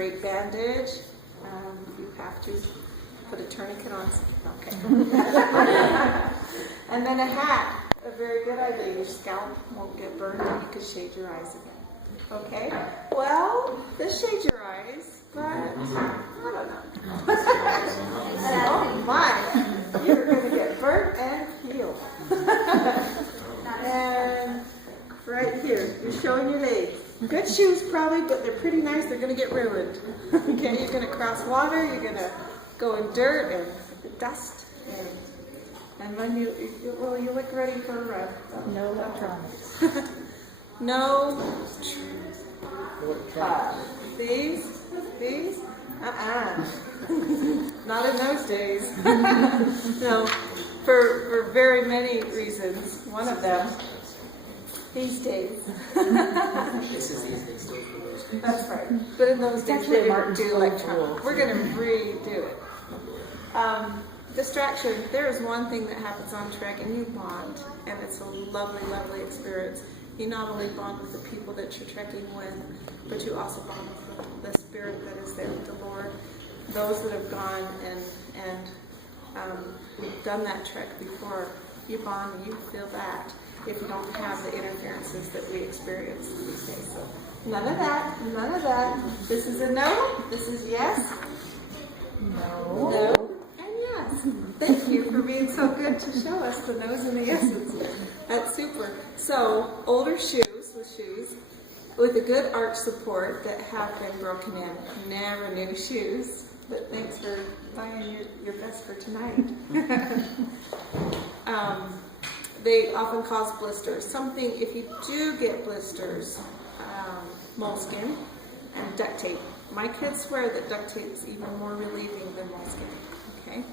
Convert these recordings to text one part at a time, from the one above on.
Great bandage. You have to put a tourniquet on. Okay. And then a hat. A very good idea. Your scalp won't get burned and you can shade your eyes again. Okay? Well, this shades your eyes, but I don't know. Oh my! You're going to get burnt and peeled. And right here, you're showing your legs. Good shoes probably, but they're pretty nice. They're going to get ruined. Okay, you're going to cross water. You're going to go in dirt and dust. And then you look ready for a run. No electronics. No. These. Not in those days. No, for very many reasons. One of them. These days. This is easily still for those days. That's right. But in those days, they didn't do electronic. We're going to redo it. Distraction. There is one thing that happens on trek, and you bond, and it's a lovely, lovely experience. You not only bond with the people that you're trekking with, but you also bond with the spirit that is there with the Lord. Those that have gone and done that trek before, you bond and you feel that. If you don't have the interferences that we experience these days. So none of that, none of that. This is a no, this is yes. No. No. And yes. Thank you for being so good to show us the no's and the yeses. That's super. So older shoes with a good arch support that have been broken in. Never new shoes. But thanks for buying your best for tonight. They often cause blisters. Something, if you do get blisters, moleskin and duct tape. My kids swear that duct tape is even more relieving than moleskin. Okay.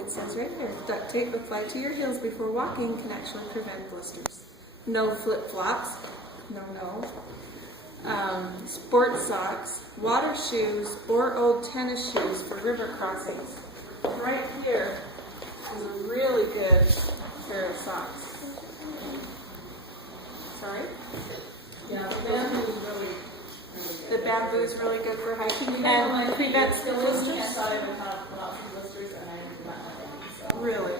It says right there, duct tape applied to your heels before walking can actually prevent blisters. No flip-flops. No. Sports socks, water shoes, or old tennis shoes for river crossings. Right here is a really good pair of socks. Sorry? Yeah, the bamboo is really The bamboo is really good for hiking good. and prevents I blisters. thought I would have lots of blisters, and I did not have any. So. Really?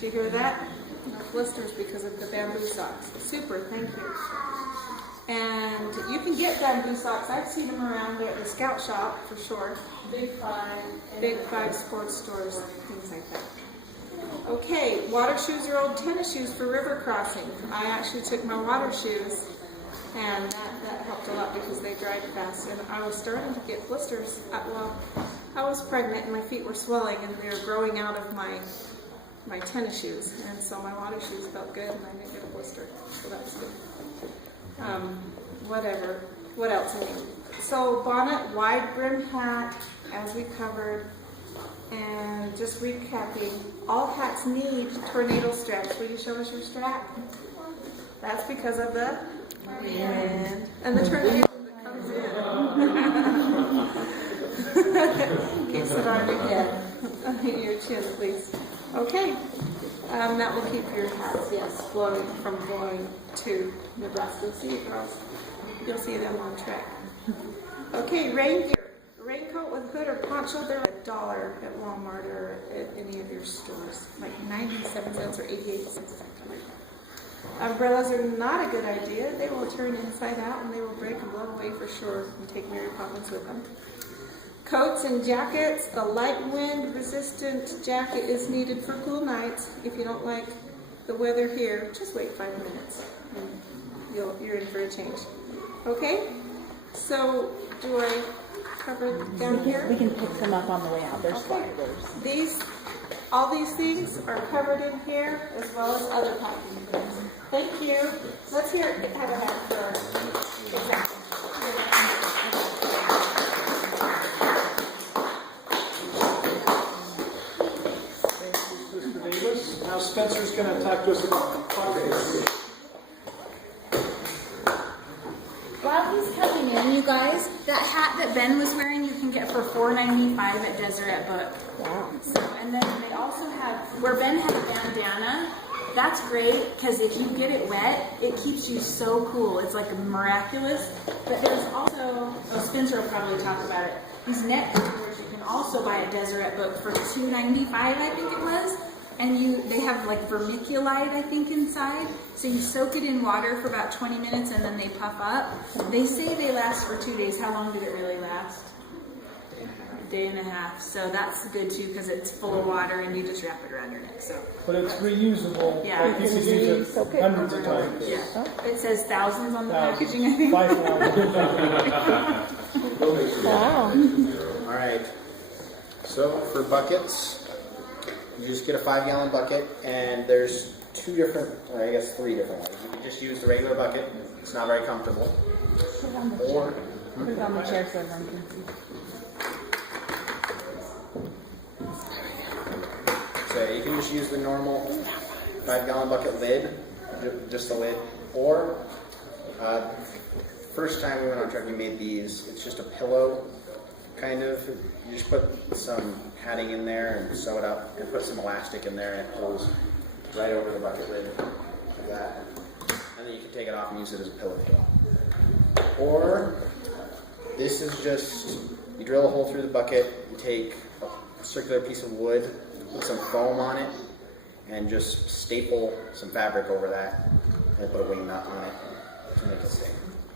Did you hear that? No blisters because of the bamboo socks. Super, thank you. And you can get bamboo socks. I've seen them around there at the Scout Shop for sure. Big Five Sports stores, things like that. Okay, water shoes or old tennis shoes for river crossing. I actually took my water shoes, and that helped a lot because they dried fast. And I was starting to get blisters. I was pregnant and my feet were swelling, and they were growing out of my tennis shoes. And so my water shoes felt good, and I didn't get a blister. So that was good. Whatever. What else I need? So bonnet, wide brim hat, as we covered. And just recapping, all hats need tornado straps. Will you show us your strap? That's because of the wind and the tornado that comes in. Keeps it on your head, your chin, please. Okay, that will keep your hats, from blowing to Nebraska. See it, girls? You'll see them on track. Okay, rain gear. Raincoat with hood or poncho, they're like $1 at Walmart or at any of your stores. Like 97 cents or 88 cents, something like that. Umbrellas are not a good idea. They will turn inside out and they will break and blow away for sure. And take Mary Poppins with them. Coats and jackets. A light wind resistant jacket is needed for cool nights. If you don't like the weather here, just wait 5 minutes and you're in for a change. Okay? So, do I cover down here? We can pick some up on the way out. There's sliders. All these things are covered in here, as well as other packing things. Thank you. Let's have a hand for our example. Mr. Davis. Now Spencer's going to talk to us about progress. While he's coming in, you guys, that hat that Ben was wearing, you can get for $4.95 at Deseret Book. Wow. So, and then they also have, where Ben had a bandana, That's great because if you get it wet, it keeps you so cool. It's like miraculous. But there's also, Spencer will probably talk about it. These neck coolers you can also buy at Deseret Book for $2.95, I think it was. And they have like vermiculite, I think, inside. So you soak it in water for about 20 minutes and then they puff up. They say they last for 2 days. How long did it really last? A day and a half. So that's good too because it's full of water and you just wrap it around your neck. So But it's reusable. Yeah. Like you can use it hundreds of times. yeah, it says thousands on the packaging, I think. 5,000. Wow. All right. So for buckets, you just get a 5-gallon bucket, and there's 3 different ways. You can just use the regular bucket. It's not very comfortable. Or Put it on the chair so everyone can see. so you can just use the normal 5-gallon bucket lid, just the lid. Or first time we went on trek, we made these. It's just a pillow, kind of. You just put some padding in there and sew it up, and put some elastic in there, and it pulls right over the bucket lid like that. And then you can take it off and use it as a pillow. Or this is just, you drill a hole through the bucket, you take a circular piece of wood, put some foam on it, and just staple some fabric over that, and put a wing nut on it to make it stay.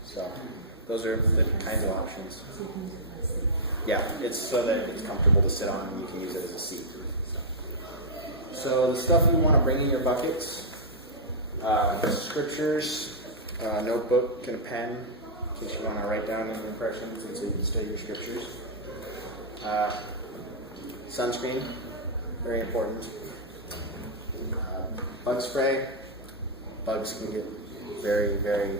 So those are the kinds of options. Yeah, it's so that it's comfortable to sit on and you can use it as a seat. So the stuff you want to bring in your buckets, scriptures, a notebook and a pen, in case you want to write down any impressions and so you can study your scriptures. Sunscreen, very important. Bug spray. Bugs can get very, very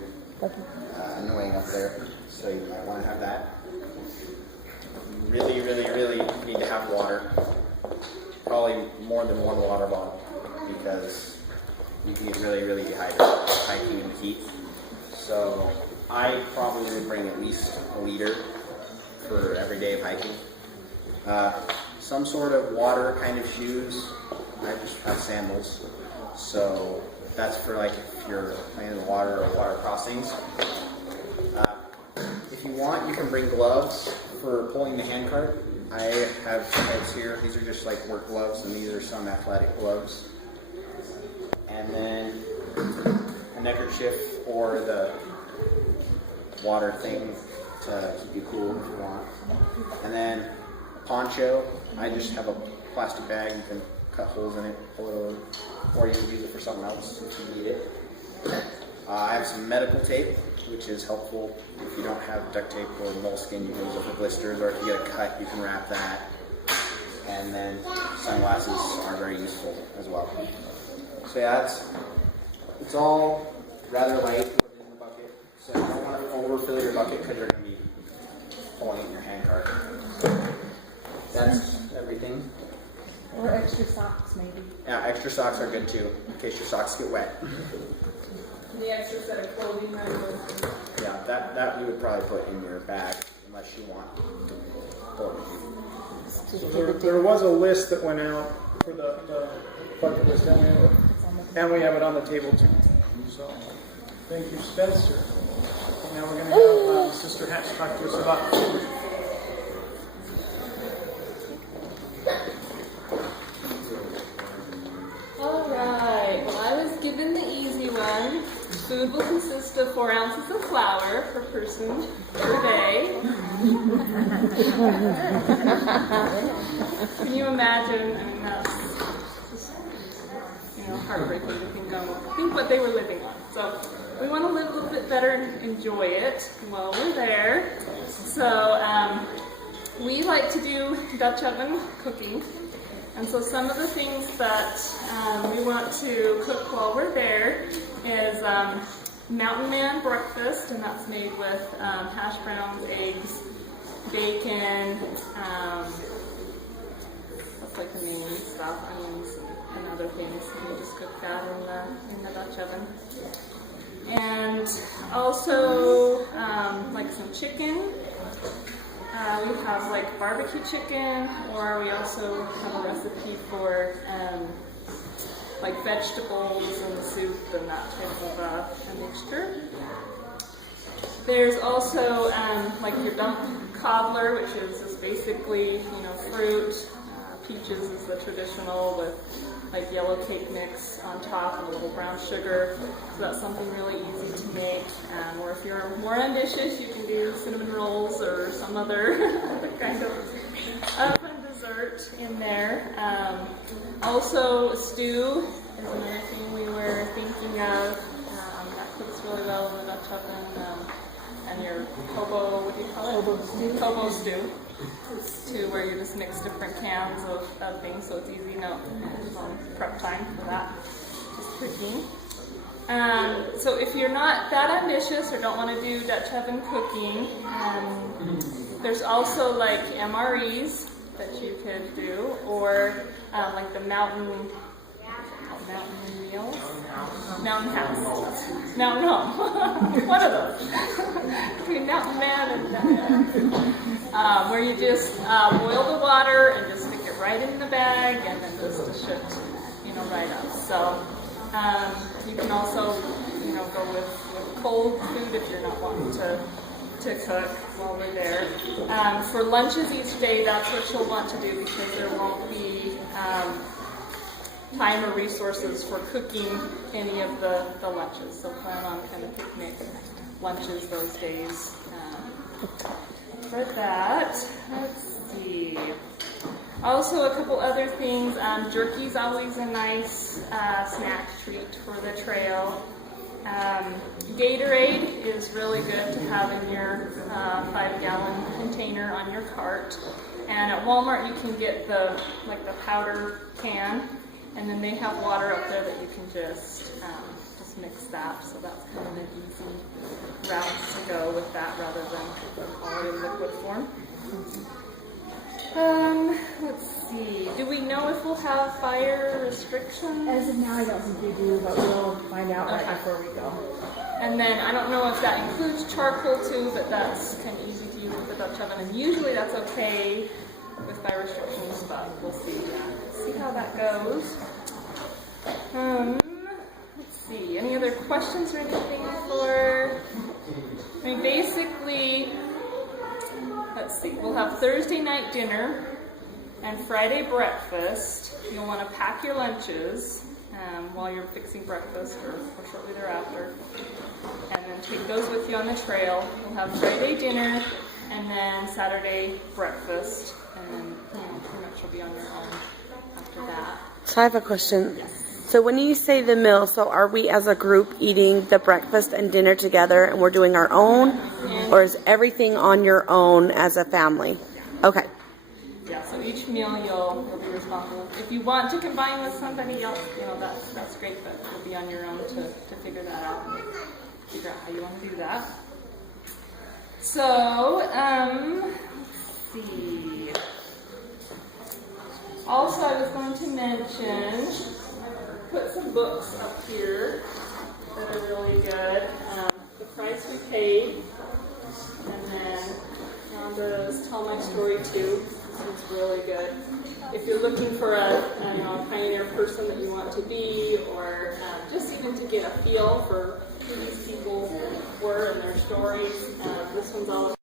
annoying up there, so you might want to have that. You really, really, really need to have water. Probably more than one water bottle, because you can get really, really dehydrated hiking in the heat. So I probably would bring at least a liter for every day of hiking. Some sort of water kind of shoes. I just have sandals. So that's for like if you're playing in the water or water crossings. If you want, you can bring gloves for pulling the handcart. I have gloves here. These are just like work gloves, and these are some athletic gloves. And then a neckerchief or the water thing to keep you cool if you want. And then a poncho. I just have a plastic bag. You can cut holes in it, pull it over, or you can use it for something else if you need it. I have some medical tape, which is helpful if you don't have duct tape or moleskin. You can use it for blisters, or if you get a cut, you can wrap that. And then sunglasses are very useful as well. So yeah, it's all rather light in the bucket. So you don't want to overfill your bucket because you're going to be pulling in your handcart. That's everything. Or extra socks, maybe. Yeah, extra socks are good too, in case your socks get wet. The extra set of clothing that goes. Yeah, that you would probably put in your bag, unless you want. So there was a list that went out for the bucket list, and we have it on the table too. So, thank you, Spencer. Now we're going to have Sister Hatch talk to us about food. Alright, well I was given the easy one. Food will consist of 4 ounces of flour per person per day. Can you imagine? I mean, that's just, heartbreaking to think what they were living on. So we want to live a little bit better and enjoy it while we're there. So we like to do Dutch oven cooking. And so some of the things that we want to cook while we're there is Mountain Man breakfast, and that's made with hash browns, eggs, bacon, that's like the main stuff, onions and other things. We just cook that in the Dutch oven. And also like some chicken. We have like barbecue chicken, or we also have a recipe for like vegetables and soup and that type of a mixture. There's also like your dump cobbler, which is just basically, fruit. Peaches is the traditional with like yellow cake mix on top and a little brown sugar. So that's something really easy to make. Or if you're more ambitious, you can do cinnamon rolls or some other kind of fun dessert in there. Also, stew is another thing we were thinking of. That cooks really well in the Dutch oven. And your kobo, what do you call it? Kobo stew. It's to where you just mix different cans of things, so it's easy. Prep time for that. Just cooking. So if you're not that ambitious or don't want to do Dutch oven cooking, there's also like MREs that you could do, or like the mountain meals? Mountain house. Mountain home. One of those. Between mountain man and where you just boil the water and just stick it right in the bag and then just dish it, right up. So you can also, go with cold food if you're not wanting to cook while we're there. For lunches each day, that's what you'll want to do because there won't be time or resources for cooking any of the lunches. So plan on kind of picnic lunches those days. For that, let's see. Also, a couple other things. Jerky's always a nice snack treat for the trail. Gatorade is really good to have in your 5-gallon container on your cart. And at Walmart, you can get the powder can, and then they have water up there that you can just mix that. So that's kind of an easy route to go with that rather than all in liquid form. Let's see. Do we know if we'll have fire restrictions? As of now, I don't think we do, but we'll find out right before we go. And then I don't know if that includes charcoal too, but that's kind of easy to use with the Dutch oven. And usually that's okay with fire restrictions, but we'll see. See how that goes. Let's see. Any other questions or anything for? Basically, let's see. We'll have Thursday night dinner and Friday breakfast. You'll want to pack your lunches while you're fixing breakfast or shortly thereafter, and then take those with you on the trail. We'll have Friday dinner and then Saturday breakfast, and then pretty much you'll be on your own after that. So I have a question. So when you say the meal, so are we as a group eating the breakfast and dinner together and we're doing our own? Or is everything on your own as a family? Okay. Yeah, so each meal you'll be responsible. If you want to combine with somebody else, that's great, but you'll be on your own to figure that out and figure out how you want to do that. So, let's see. Also, I was going to mention, put some books up here that are really good. The Price We Paid, and then Rhonda's Tell My Story Too. It's really good. If you're looking for a pioneer person that you want to be, or just even to get a feel for who these people were and their stories, this one's always